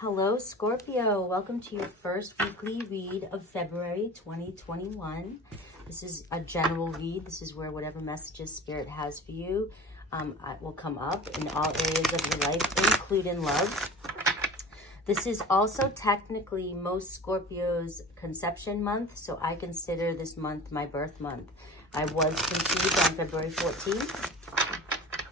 Hello, Scorpio. Welcome to your first weekly read of February 2021. This is a general read. This is where whatever messages Spirit has for you will come up in all areas of your life, including love. This is also technically most Scorpios' conception month, so I consider this month my birth month. I was conceived on February 14th.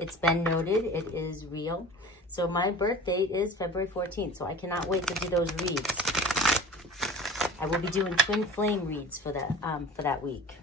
It's been noted. It is real. So my birth date is February 14th, so I cannot wait to do those reads. I will be doing twin flame reads for that week.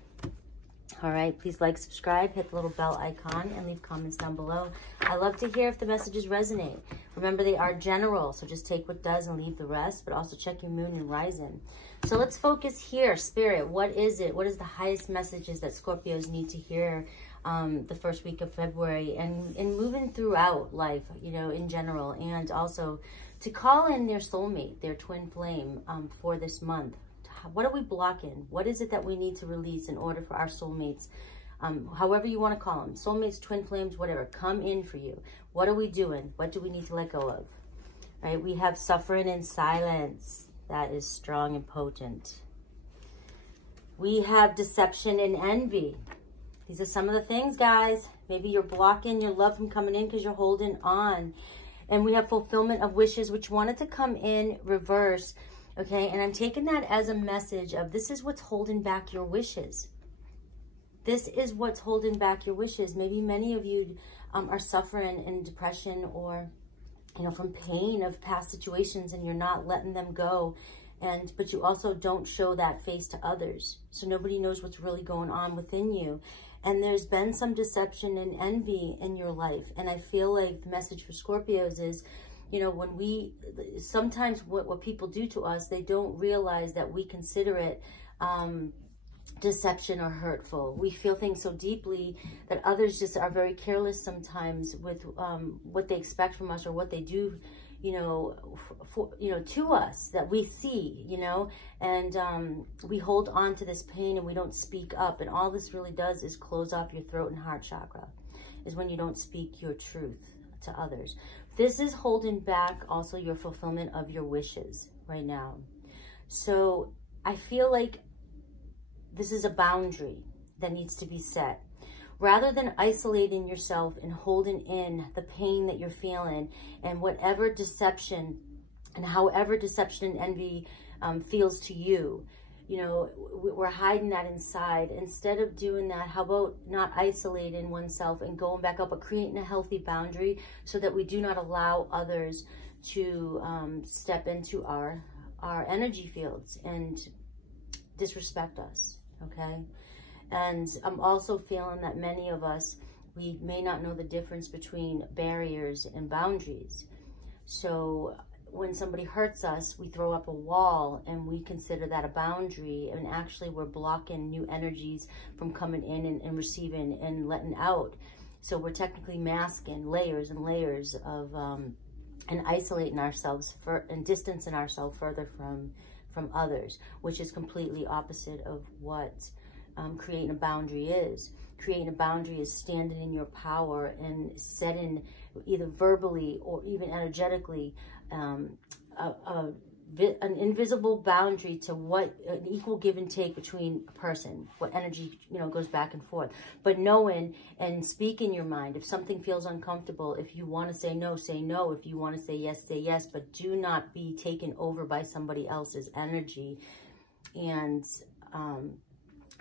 All right, please like, subscribe, hit the little bell icon, and leave comments down below. I love to hear if the messages resonate. Remember, they are general, so just take what does and leave the rest, but also check your moon and rising. So let's focus here. Spirit, what is it? What is the highest messages that Scorpios need to hear the first week of February and moving throughout life, you know, in general, and also to call in their soulmate, their twin flame for this month? What are we blocking? What is it that we need to release in order for our soulmates, however you want to call them, soulmates, twin flames, whatever, come in for you? What are we doing? What do we need to let go of? Right? We have suffering in silence. That is strong and potent. We have deception and envy. These are some of the things, guys. Maybe you're blocking your love from coming in because you're holding on. And we have fulfillment of wishes, which wanted to come in reverse. Okay, and I'm taking that as a message of this is what's holding back your wishes. This is what's holding back your wishes. Maybe many of you are suffering in depression or, you know, from pain of past situations, and you're not letting them go. But you also don't show that face to others. So nobody knows what's really going on within you. And there's been some deception and envy in your life. And I feel like the message for Scorpios is, you know, when sometimes what people do to us, they don't realize that we consider it deception or hurtful. We feel things so deeply that others just are very careless sometimes with what they expect from us or what they do, you know, to us that we see, you know, and we hold on to this pain and we don't speak up. And all this really does is close off your throat and heart chakra, is when you don't speak your truth to others. This is holding back also your fulfillment of your wishes right now. So I feel like this is a boundary that needs to be set. Rather than isolating yourself and holding in the pain that you're feeling and whatever deception and however deception and envy feels to you, you know, we're hiding that inside. Instead of doing that, how about not isolating oneself and going back up, but creating a healthy boundary so that we do not allow others to step into our energy fields and disrespect us, okay? And I'm also feeling that many of us, we may not know the difference between barriers and boundaries. So when somebody hurts us, we throw up a wall and we consider that a boundary, and actually we're blocking new energies from coming in and receiving and letting out. So we're technically masking layers and layers of and isolating ourselves and distancing ourselves further from others, which is completely opposite of what creating a boundary is. Creating a boundary is standing in your power and setting, either verbally or even energetically, an invisible boundary to what an equal give and take between a person, what energy, you know, goes back and forth. But knowing and speaking your mind. If something feels uncomfortable, if you want to say no, say no. If you want to say yes, but do not be taken over by somebody else's energy. And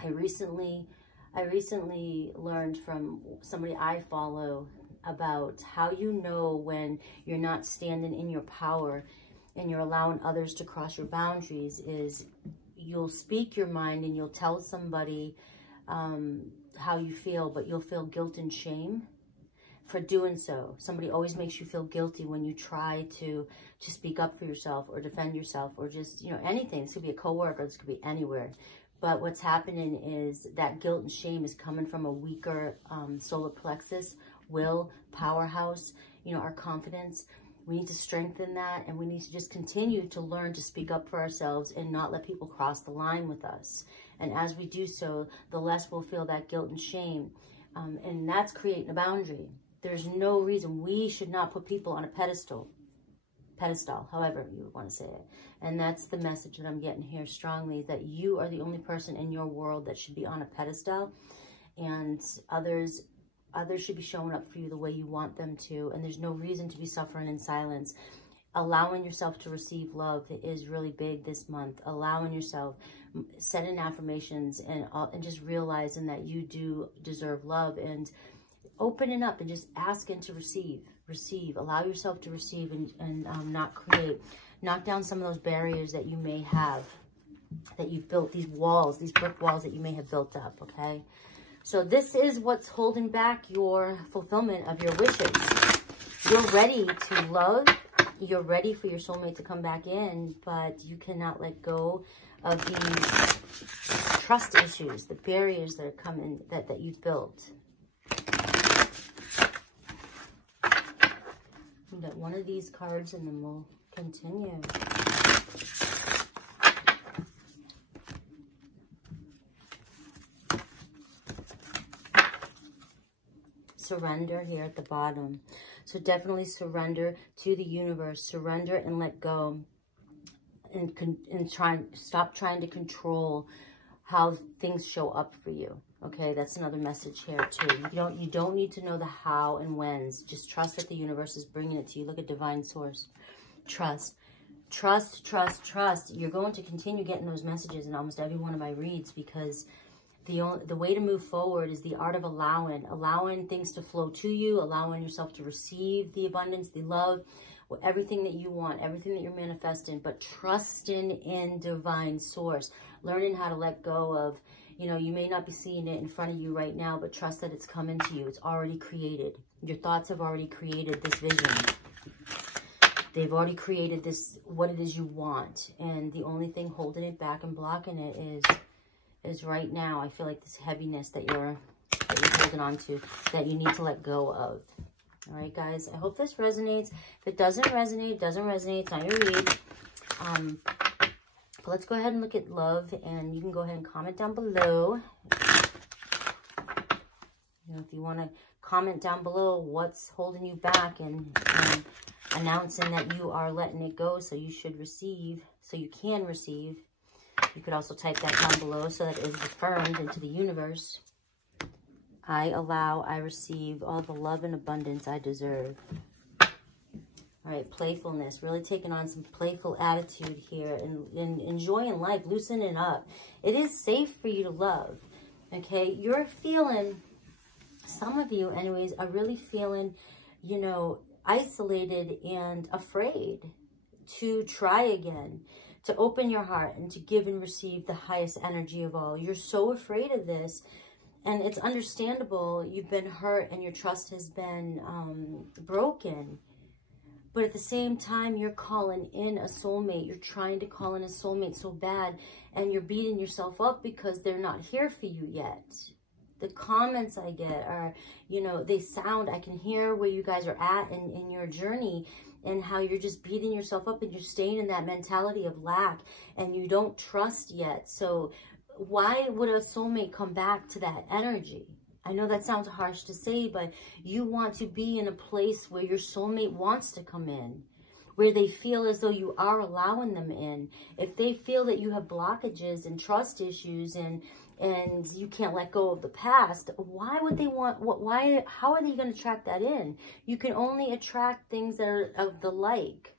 I recently learned from somebody I follow about how you know when you're not standing in your power and you're allowing others to cross your boundaries is you'll speak your mind and you'll tell somebody how you feel, but you'll feel guilt and shame for doing so. Somebody always makes you feel guilty when you try to speak up for yourself or defend yourself or just, you know, anything. This could be a coworker, this could be anywhere. But what's happening is that guilt and shame is coming from a weaker solar plexus, will, powerhouse, you know, our confidence. We need to strengthen that, and we need to just continue to learn to speak up for ourselves and not let people cross the line with us. And as we do so, the less we'll feel that guilt and shame. And that's creating a boundary. There's no reason we should not put people on a pedestal. pedestal, however you want to say it. And that's the message that I'm getting here strongly, that you are the only person in your world that should be on a pedestal, and others should be showing up for you the way you want them to. And there's no reason to be suffering in silence. Allowing yourself to receive love is really big this month. Allowing yourself, setting affirmations, and just realizing that you do deserve love, and opening up and just asking to receive. Allow yourself to receive, and not create. Knock down some of those barriers that you may have, that you've built, these walls, these brick walls that you may have built up, okay? So this is what's holding back your fulfillment of your wishes. You're ready to love. You're ready for your soulmate to come back in, but you cannot let go of these trust issues, the barriers that are coming, that you've built. You got one of these cards, and then we'll continue. Surrender here at the bottom. So definitely surrender to the universe. Surrender and let go. And stop trying to control how things show up for you. Okay, that's another message here too. You don't need to know the how and whens. Just trust that the universe is bringing it to you. Look at divine source. Trust. Trust, trust, trust. You're going to continue getting those messages in almost every one of my reads, because the way to move forward is the art of allowing things to flow to you, allowing yourself to receive the abundance, the love, everything that you want, everything that you're manifesting, but trusting in divine source, learning how to let go of, you may not be seeing it in front of you right now, but trust that it's coming to you. It's already created. Your thoughts have already created this vision. They've already created this, what it is you want. And the only thing holding it back and blocking it is right now, I feel like this heaviness that you're holding on to, that you need to let go of. All right, guys, I hope this resonates. If it doesn't resonate, it's not your read. But let's go ahead and look at love, and you can go ahead and comment down below. If you want to comment down below what's holding you back, and announcing that you are letting it go, so you should receive, so you can receive. You could also type that down below so that it is affirmed into the universe. I allow, I receive all the love and abundance I deserve. All right, playfulness. Really taking on some playful attitude here, and enjoying life, loosening up. It is safe for you to love, okay? You're feeling, some of you anyways, are really feeling, isolated and afraid to try again, to open your heart and to give and receive the highest energy of all. You're so afraid of this, and it's understandable. You've been hurt and your trust has been broken. But at the same time, you're calling in a soulmate. You're trying to call in a soulmate so bad, and you're beating yourself up because they're not here for you yet. The comments I get are, they sound, I can hear where you guys are at in your journey, and how you're just beating yourself up, and you're staying in that mentality of lack, and you don't trust yet. So why would a soulmate come back to that energy? I know that sounds harsh to say, but you want to be in a place where your soulmate wants to come in, where they feel as though you are allowing them in. If they feel that you have blockages and trust issues, and you can't let go of the past, why would they want, how are they going to attract that in? You can only attract things that are of the like.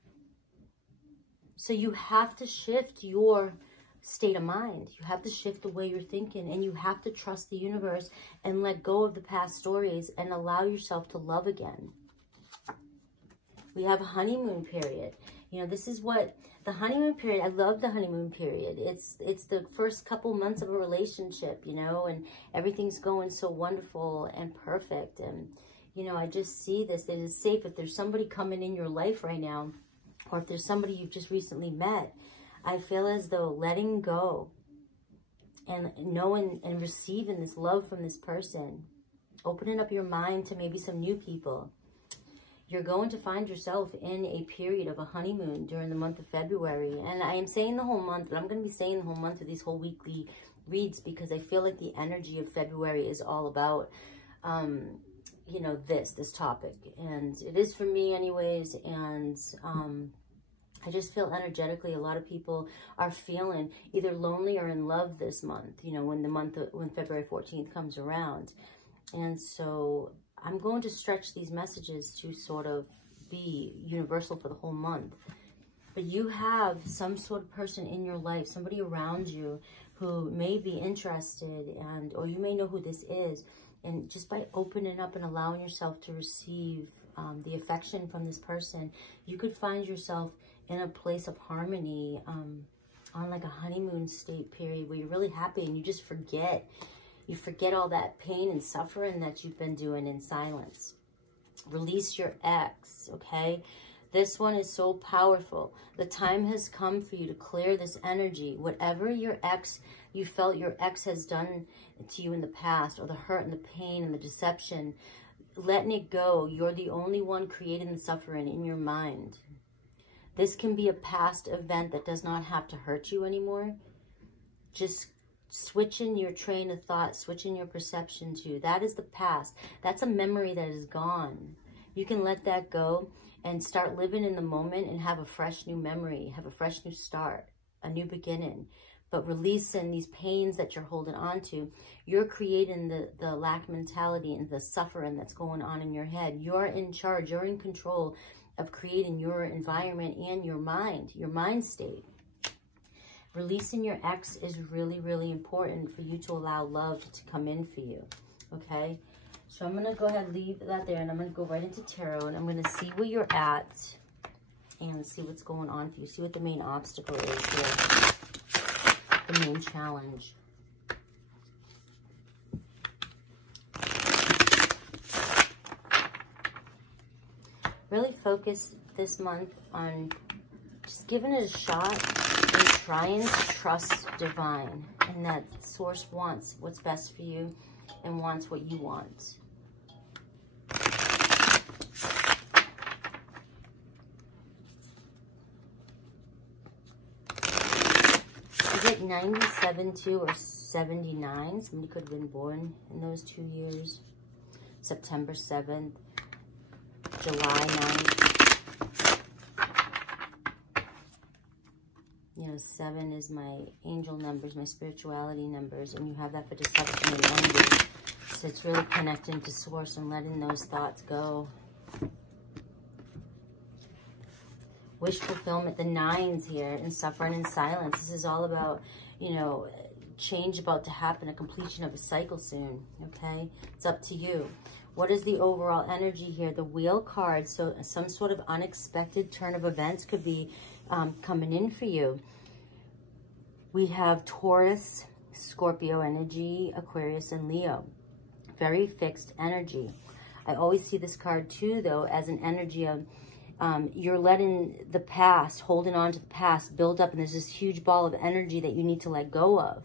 So you have to shift your state of mind. You have to shift the way you're thinking, and you have to trust the universe and let go of the past stories and allow yourself to love again. We have a honeymoon period. This is what the honeymoon period, I love the honeymoon period. It's the first couple months of a relationship, and everything's going so wonderful and perfect. And, I just see this. It is safe. If there's somebody coming in your life right now, or if there's somebody you've just recently met, I feel as though letting go and knowing and receiving this love from this person, opening up your mind to maybe some new people, you're going to find yourself in a period of a honeymoon during the month of February. And I am saying the whole month, and I'm going to be saying the whole month of these whole weekly reads, because I feel like the energy of February is all about, this topic. And it is for me anyways. And I just feel energetically a lot of people are feeling either lonely or in love this month, you know, when February 14th comes around. And so I'm going to stretch these messages to sort of be universal for the whole month. But you have some sort of person in your life, somebody around you who may be interested, or you may know who this is. And just by opening up and allowing yourself to receive the affection from this person, you could find yourself in a place of harmony, on like a honeymoon state period where you're really happy and you just forget. You forget all that pain and suffering that you've been doing in silence. Release your ex, okay? This one is so powerful. The time has come for you to clear this energy. Whatever you felt your ex has done to you in the past, or the hurt and the pain and the deception, letting it go. You're the only one creating the suffering in your mind. This can be a past event that does not have to hurt you anymore. Just switching your train of thought, switching your perception to, that is the past. That's a memory that is gone. You can let that go and start living in the moment and have a fresh new memory, have a fresh new start, a new beginning. But releasing these pains that you're holding on to, you're creating the lack mentality and the suffering that's going on in your head. You're in charge, you're in control of creating your environment and your mind state. Releasing your ex is really, really important for you to allow love to come in for you, okay? So I'm going to go ahead and leave that there, and I'm going to go right into tarot, and I'm going to see where you're at and see what's going on for you. See what the main obstacle is here, the main challenge. Really focus this month on just giving it a shot and trying to trust divine, and that source wants what's best for you and wants what you want. You get 97 too, or 79. Somebody could have been born in those 2 years. September 7th. July 9th. You know, 7 is my angel numbers, my spirituality numbers, and you have that for deception and envy. So it's really connecting to source and letting those thoughts go. Wish fulfillment, the 9s here, and suffering in silence. This is all about, you know, change about to happen, a completion of a cycle soon, okay? It's up to you. What is the overall energy here? The Wheel card, so some sort of unexpected turn of events could be coming in for you. We have Taurus, Scorpio energy, Aquarius, and Leo. Very fixed energy. I always see this card too, though, as an energy of you're letting the past, holding on to the past, build up, and there's this huge ball of energy that you need to let go of.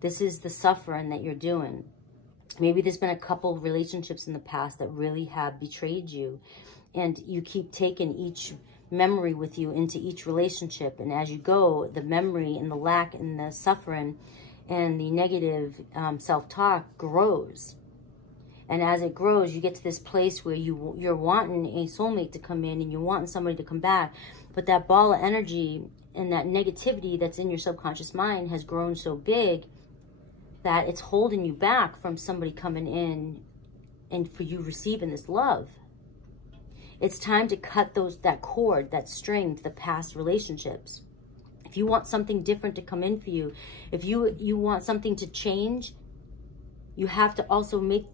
This is the suffering that you're doing. Maybe there's been a couple relationships in the past that really have betrayed you, and you keep taking each memory with you into each relationship, and as you go, the memory and the lack and the suffering and the negative self-talk grows. And as it grows, you get to this place where you're wanting a soulmate to come in and you're wanting somebody to come back, but that ball of energy and that negativity that's in your subconscious mind has grown so big that it's holding you back from somebody coming in and for you receiving this love. It's time to cut that cord, that string to the past relationships. If you want something different to come in for you, if you want something to change, you have to also make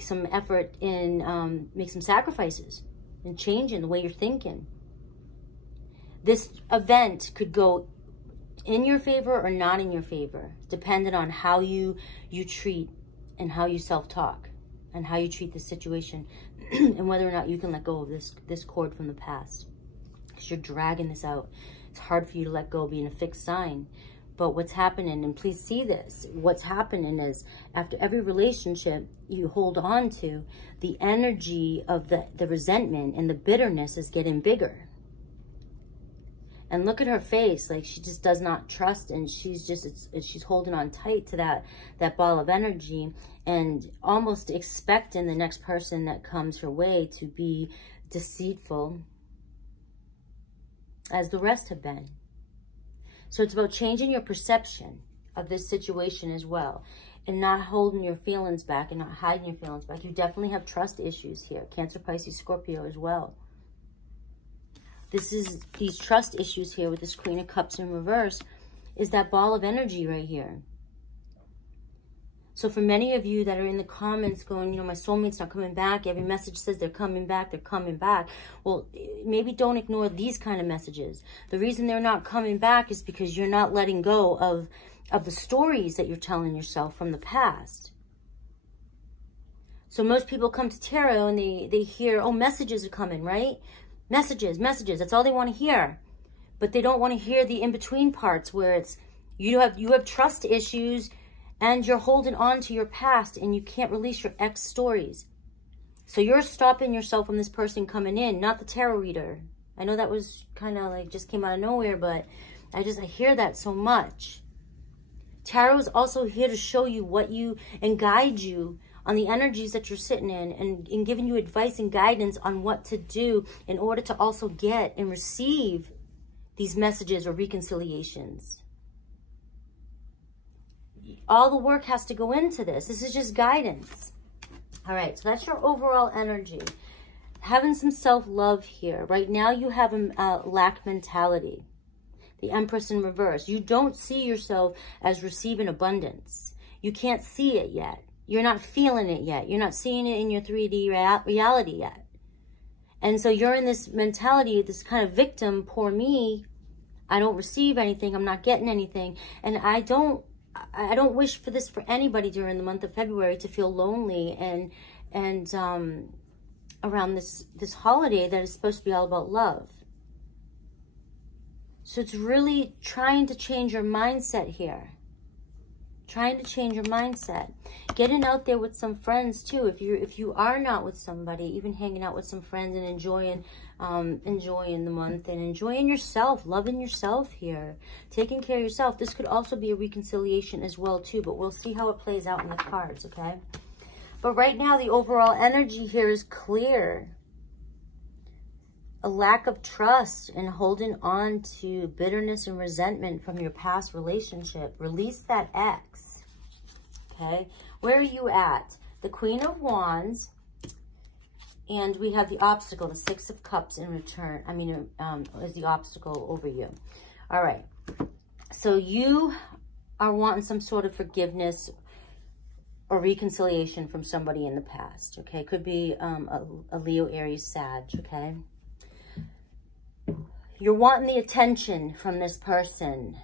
some effort and make some sacrifices and change in the way you're thinking. This event could go in your favor or not in your favor, depending on how you treat and how you self-talk and how you treat the situation and whether or not you can let go of this cord from the past. Because you're dragging this out. It's hard for you to let go being a fixed sign. But what's happening, and please see this, what's happening is after every relationship you hold on to, the energy of the resentment and the bitterness is getting bigger. And look at her face, like she just does not trust, and she's holding on tight to that ball of energy and almost expecting the next person that comes her way to be deceitful, as the rest have been. So it's about changing your perception of this situation as well, and not holding your feelings back and not hiding your feelings back. You definitely have trust issues here. Cancer, Pisces, Scorpio as well. This is these trust issues here with this Queen of Cups in reverse is that ball of energy right here. So for many of you that are in the comments going, you know, my soulmate's not coming back. Every message says they're coming back. They're coming back. Well, maybe don't ignore these kind of messages. The reason they're not coming back is because you're not letting go of the stories that you're telling yourself from the past. So most people come to tarot and they hear, oh, messages are coming, right? Messages. That's all they want to hear. But they don't want to hear the in-between parts where it's you have trust issues and you're holding on to your past and you can't release your ex stories. So you're stopping yourself from this person coming in, not the tarot reader. I know that was kind of like just came out of nowhere, but I hear that so much. Tarot is also here to show you what you and guide you on the energies that you're sitting in and giving you advice and guidance on what to do in order to also get and receive these messages or reconciliations. All the work has to go into this. This is just guidance. All right, so that's your overall energy. Having some self-love here. Right now you have a lack mentality. The Empress in reverse. You don't see yourself as receiving abundance. You can't see it yet. You're not feeling it yet. You're not seeing it in your 3D reality yet. And so you're in this mentality, this kind of victim, poor me. I don't receive anything. I'm not getting anything. And I don't wish for this for anybody during the month of February to feel lonely and around this holiday that is supposed to be all about love. So it's really trying to change your mindset here. Trying to change your mindset. Getting out there with some friends too. If you are not with somebody, even hanging out with some friends and enjoying the month and enjoying yourself, loving yourself here, taking care of yourself. This could also be a reconciliation as well too, but we'll see how it plays out in the cards, okay? But right now the overall energy here is clear. A lack of trust and holding on to bitterness and resentment from your past relationship. Release that ex, okay? Where are you at? The Queen of Wands, and we have the obstacle, the Six of Cups in return. I mean, is the obstacle over you. All right. So you are wanting some sort of forgiveness or reconciliation from somebody in the past, okay? Could be a Leo, Aries, Sag, okay? You're wanting the attention from this person.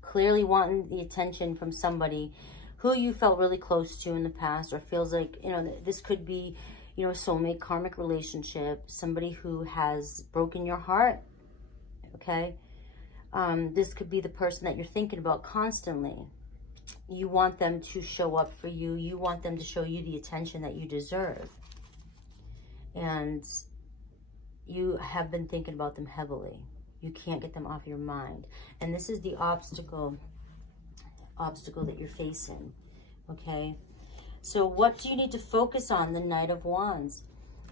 Clearly wanting the attention from somebody who you felt really close to in the past, or feels like, you know, this could be, you know, a soulmate, karmic relationship, somebody who has broken your heart, okay? This could be the person that you're thinking about constantly. You want them to show up for you. You want them to show you the attention that you deserve. And you have been thinking about them heavily. You can't get them off your mind. And this is the obstacle that you're facing, okay? So what do you need to focus on? The Knight of Wands.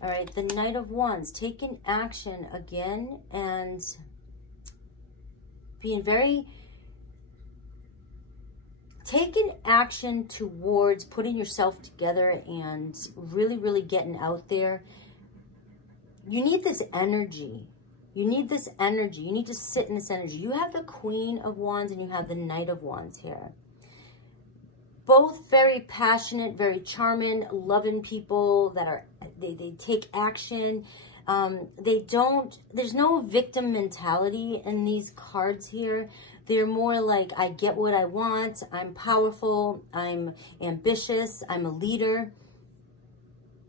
All right, the Knight of Wands, taking action again and being very, taking action towards putting yourself together and really, really getting out there. You need this energy. You need this energy. You need to sit in this energy. You have the Queen of Wands and you have the Knight of Wands here. Both very passionate, very charming, loving people that are, they take action. There's no victim mentality in these cards here. They're more like, I get what I want. I'm powerful. I'm ambitious. I'm a leader.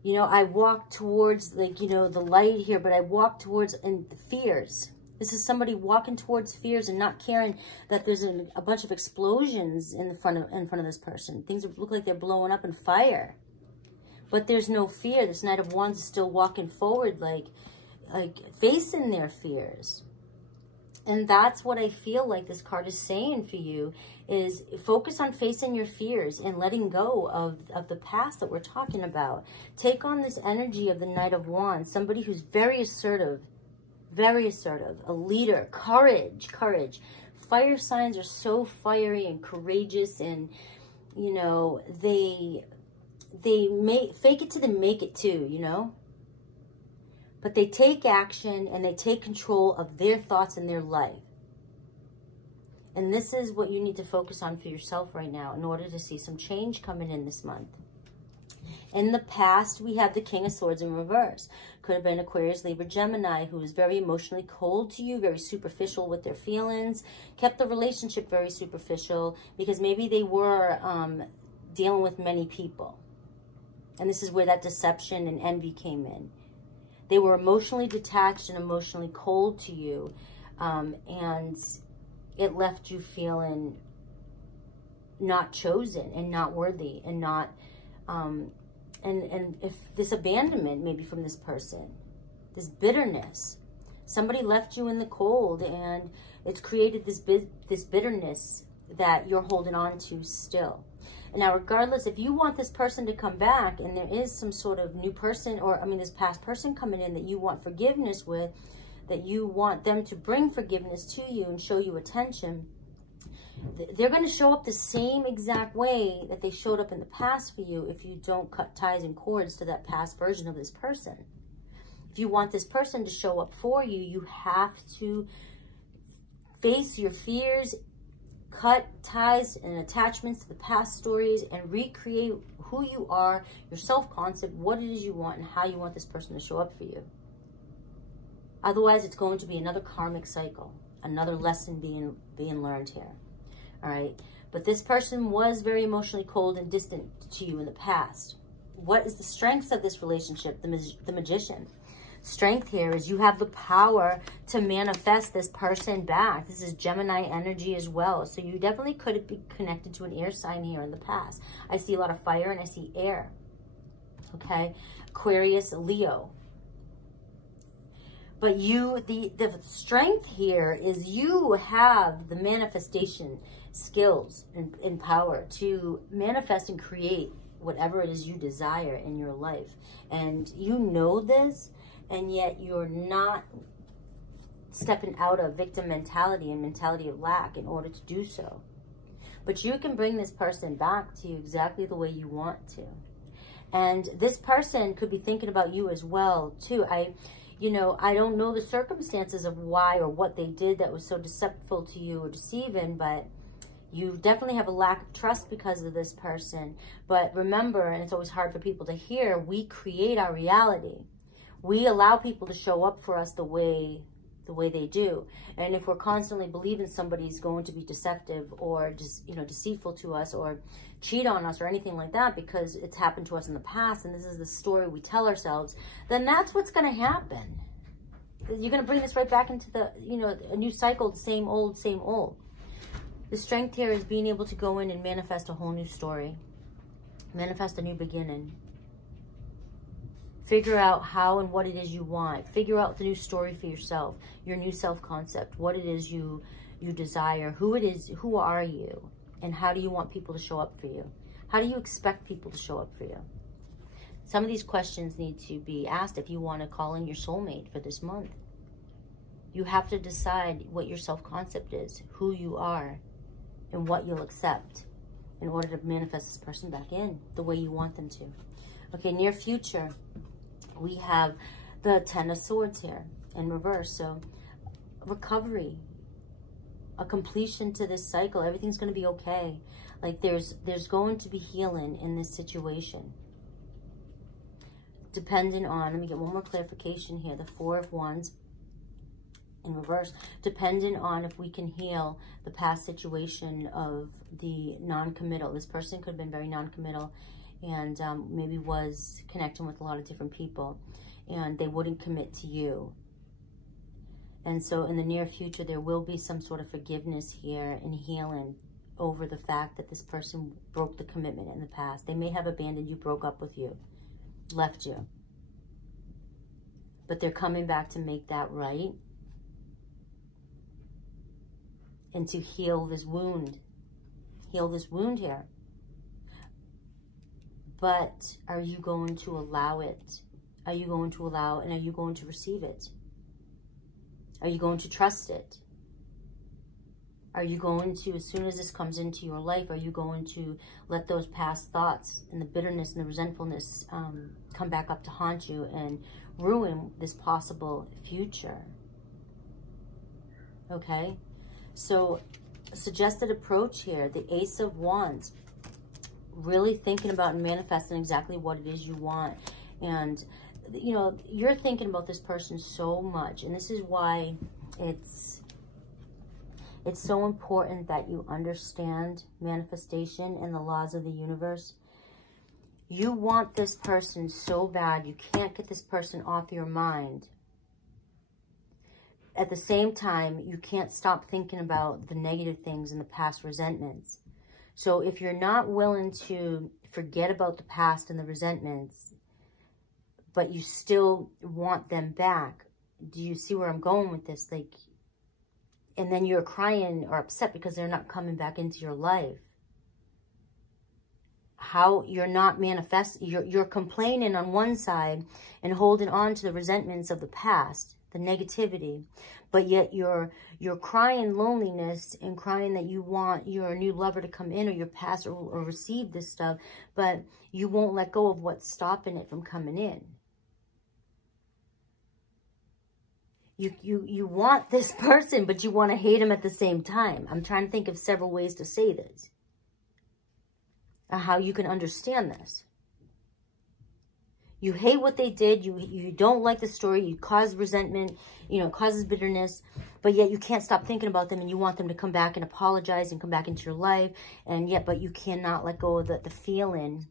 You know, I walk towards, like, you know, the light here, but I walk towards the fears. This is somebody walking towards fears and not caring that there's a bunch of explosions in front of this person. Things look like they're blowing up in fire. But there's no fear. This Knight of Wands is still walking forward, like facing their fears. And that's what I feel like this card is saying for you, is focus on facing your fears and letting go of the past that we're talking about. Take on this energy of the Knight of Wands, somebody who's very assertive, very assertive, a leader, courage. Fire signs are so fiery and courageous, and, you know, they fake it till they make it too, you know. But they take action and they take control of their thoughts and their life. And this is what you need to focus on for yourself right now in order to see some change coming in this month. In the past, we have the King of Swords in reverse. Could have been Aquarius, Libra, Gemini, who is very emotionally cold to you, very superficial with their feelings, kept the relationship very superficial because maybe they were dealing with many people. And this is where that deception and envy came in. They were emotionally detached and emotionally cold to you, and it left you feeling not chosen and not worthy and not, and if this abandonment maybe from this person, this bitterness, somebody left you in the cold and it's created this bitterness that you're holding on to still. And now, regardless, if you want this person to come back and there is some sort of new person, or I mean this past person coming in that you want forgiveness with, that you want them to bring forgiveness to you and show you attention, they're going to show up the same exact way that they showed up in the past for you if you don't cut ties and cords to that past version of this person. If you want this person to show up for you, you have to face your fears, cut ties and attachments to the past stories, and recreate who you are, your self-concept, what it is you want, and how you want this person to show up for you. Otherwise, it's going to be another karmic cycle, another lesson being learned here. All right? But this person was very emotionally cold and distant to you in the past. What is the strengths of this relationship? The Magician. Strength here is you have the power to manifest this person back. This is Gemini energy as well. So you definitely could be connected to an air sign here in the past. I see a lot of fire and I see air. Okay? Aquarius, Leo. But the strength here is you have the manifestation skills and power to manifest and create whatever it is you desire in your life. And you know this, and yet you're not stepping out of victim mentality and mentality of lack in order to do so. But you can bring this person back to you exactly the way you want to. And this person could be thinking about you as well, too. You know, I don't know the circumstances of why or what they did that was so deceptive to you or deceiving, but you definitely have a lack of trust because of this person. But remember, and it's always hard for people to hear, we create our reality. We allow people to show up for us the way they do. And if we're constantly believing somebody's going to be deceptive or just, you know, deceitful to us or cheat on us or anything like that because it's happened to us in the past and this is the story we tell ourselves, then that's what's going to happen. You're going to bring this right back into the, you know, a new cycle, same old, same old. The strength here is being able to go in and manifest a whole new story. Manifest a new beginning. Figure out how and what it is you want. Figure out the new story for yourself, your new self-concept, what it is you desire, who it is, who are you, and how do you want people to show up for you? How do you expect people to show up for you? Some of these questions need to be asked if you want to call in your soulmate for this month. You have to decide what your self-concept is, who you are, and what you'll accept in order to manifest this person back in the way you want them to. Okay, near future, we have the Ten of Swords here in reverse. So recovery, a completion to this cycle. Everything's going to be okay. Like there's going to be healing in this situation. Depending on, let me get one more clarification here. The Four of Wands in reverse. Depending on if we can heal the past situation of the non-committal. This person could have been very non-committal and maybe was connecting with a lot of different people and they wouldn't commit to you. And so in the near future, there will be some sort of forgiveness here and healing over the fact that this person broke the commitment in the past. They may have abandoned you, broke up with you, left you. But they're coming back to make that right and to heal this wound. Heal this wound here. But are you going to allow it? Are you going to allow and are you going to receive it? Are you going to trust it? Are you going to, as soon as this comes into your life, are you going to let those past thoughts and the bitterness and the resentfulness come back up to haunt you and ruin this possible future? Okay, so suggested approach here, the Ace of Wands. Really thinking about and manifesting exactly what it is you want. And, you know, you're thinking about this person so much. And this is why it's so important that you understand manifestation and the laws of the universe. You want this person so bad. You can't get this person off your mind. At the same time, you can't stop thinking about the negative things and the past resentments. So if you're not willing to forget about the past and the resentments, but you still want them back, do you see where I'm going with this? Like, and then you're crying or upset because they're not coming back into your life. How you're not manifesting, you're complaining on one side and holding on to the resentments of the past, the negativity, but yet you're crying loneliness and crying that you want your new lover to come in, or your past, or receive this stuff, but you won't let go of what's stopping it from coming in. You want this person, but you want to hate him at the same time. I'm trying to think of several ways to say this, how you can understand this. You hate what they did. You don't like the story. You cause resentment, you know, causes bitterness, but yet you can't stop thinking about them, and you want them to come back and apologize and come back into your life. And yet, but you cannot let go of the feeling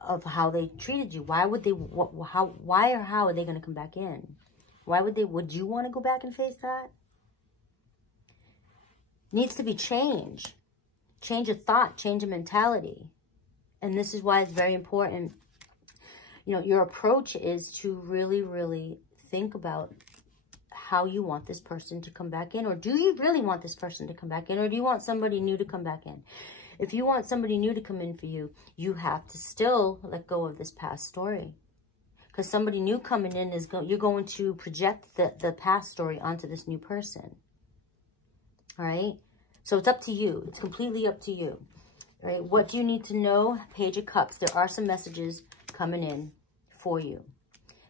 of how they treated you. Why would they, why or how are they going to come back in? Why would they, would you want to go back and face that? Needs to be change. Change of thought, change of mentality. And this is why it's very important. You know, your approach is to really, really think about how you want this person to come back in. Or do you really want this person to come back in? Or do you want somebody new to come back in? If you want somebody new to come in for you, you have to still let go of this past story. Because somebody new coming in is you're going to project the past story onto this new person. All right? So it's up to you. It's completely up to you. All right? What do you need to know? Page of Cups. There are some messages coming in for you.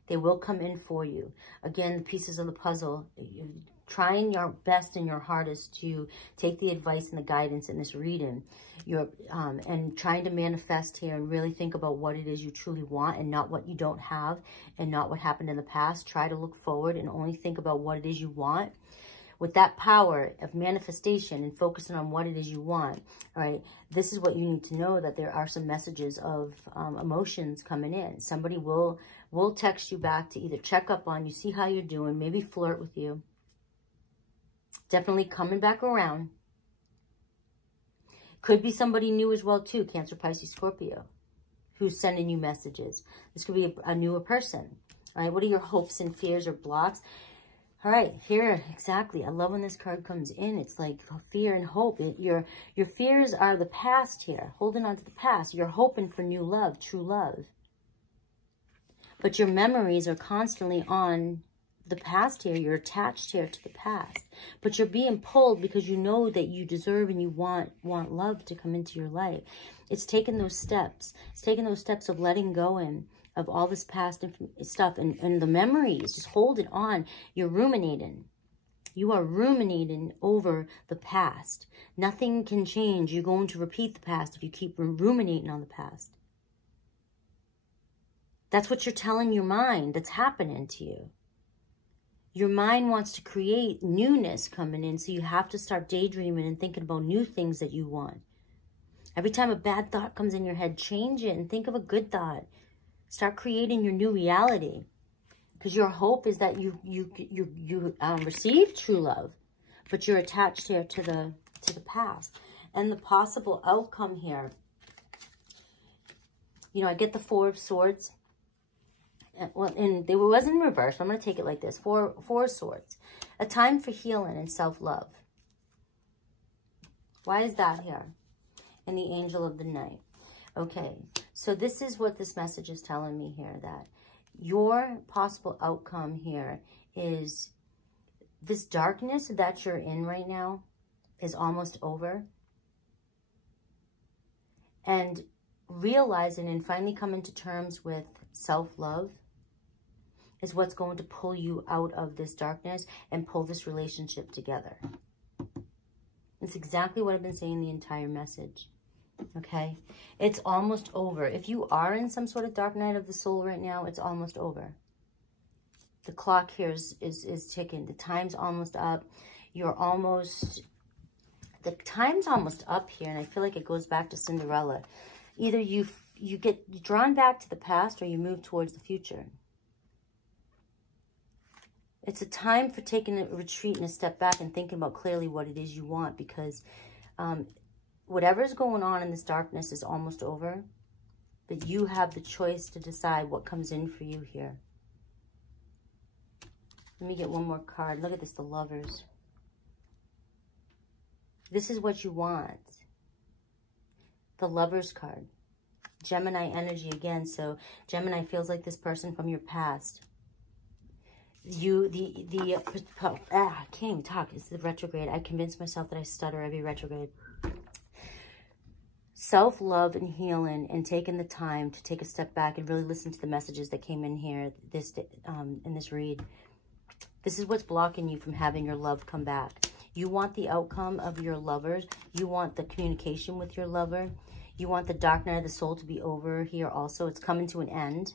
They will come in for you. Again, the pieces of the puzzle. You're trying your best and your hardest to take the advice and the guidance in this reading. You're and trying to manifest here and really think about what it is you truly want, and not what you don't have, and not what happened in the past. Try to look forward and only think about what it is you want. With that power of manifestation and focusing on what it is you want, all right, this is what you need to know, that there are some messages of emotions coming in. Somebody will text you back to either check up on you, see how you're doing, maybe flirt with you. Definitely coming back around. Could be somebody new as well too, Cancer, Pisces, Scorpio, who's sending you messages. This could be a newer person. All right, what are your hopes and fears or blocks? All right, here, exactly. I love when this card comes in. It's like fear and hope. Your fears are the past here, holding on to the past. You're hoping for new love, true love. But your memories are constantly on the past here. You're attached here to the past. But you're being pulled because you know that you deserve and you want love to come into your life. It's taking those steps. It's taking those steps of letting go of all this past stuff and the memories. Just hold it on. You're ruminating. You are ruminating over the past. Nothing can change. You're going to repeat the past if you keep ruminating on the past. That's what you're telling your mind that's happening to you. Your mind wants to create newness coming in, so you have to start daydreaming and thinking about new things that you want. Every time a bad thought comes in your head, change it and think of a good thought. Start creating your new reality, because your hope is that you receive true love, but you're attached here to the past. And the possible outcome here, you know, I get the Four of Swords. Well, and it wasn't in reverse. I'm going to take it like this. Four of Swords. A time for healing and self-love. Why is that here? And the Angel of the Night. Okay, so this is what this message is telling me here, that your possible outcome here is this darkness that you're in right now is almost over. And realizing and finally coming to terms with self-love is what's going to pull you out of this darkness and pull this relationship together. It's exactly what I've been saying the entire message. Okay? It's almost over. If you are in some sort of dark night of the soul right now, it's almost over. The clock here is ticking. The time's almost up. You're almost... The time's almost up here, and I feel like it goes back to Cinderella. Either you get drawn back to the past or you move towards the future. It's a time for taking a retreat and a step back and thinking about clearly what it is you want, because whatever's going on in this darkness is almost over, but you have the choice to decide what comes in for you here. Let me get one more card. Look at this, the Lovers. This is what you want. The Lovers card. Gemini energy again. So Gemini feels like this person from your past. I can't even talk. It's the retrograde. I convinced myself that I stutter every retrograde. Self-love and healing, and taking the time to take a step back and really listen to the messages that came in here in this read. This is what's blocking you from having your love come back. You want the outcome of your lovers. You want the communication with your lover. You want the dark night of the soul to be over here also. It's coming to an end.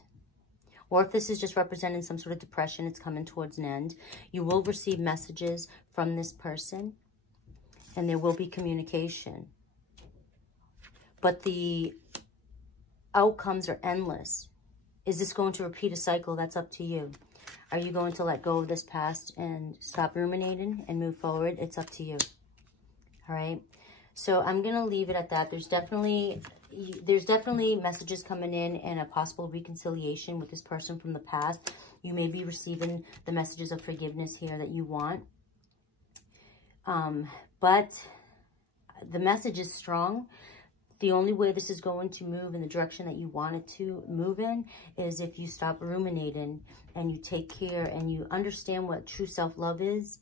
Or if this is just representing some sort of depression, it's coming towards an end. You will receive messages from this person, and there will be communication. But the outcomes are endless. Is this going to repeat a cycle? That's up to you. Are you going to let go of this past and stop ruminating and move forward? It's up to you. All right? So I'm going to leave it at that. There's definitely messages coming in and a possible reconciliation with this person from the past. You may be receiving the messages of forgiveness here that you want. But the message is strong. The only way this is going to move in the direction that you want it to move in is if you stop ruminating and you take care and you understand what true self-love is,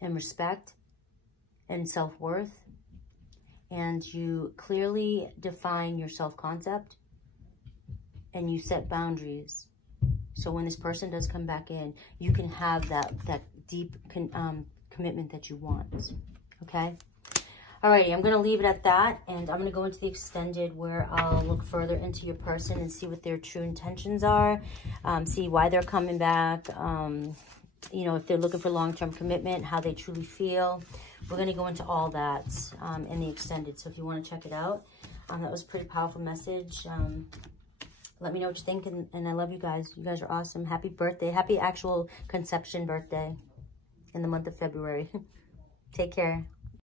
and respect and self-worth, and you clearly define your self-concept and you set boundaries. So when this person does come back in, you can have that deep commitment that you want. Okay? Alrighty, I'm going to leave it at that, and I'm going to go into the extended where I'll look further into your person and see what their true intentions are, see why they're coming back, you know, if they're looking for long-term commitment, how they truly feel. We're going to go into all that in the extended, so if you want to check it out. That was a pretty powerful message. Let me know what you think, and I love you guys. You guys are awesome. Happy birthday. Happy actual conception birthday in the month of February. Take care.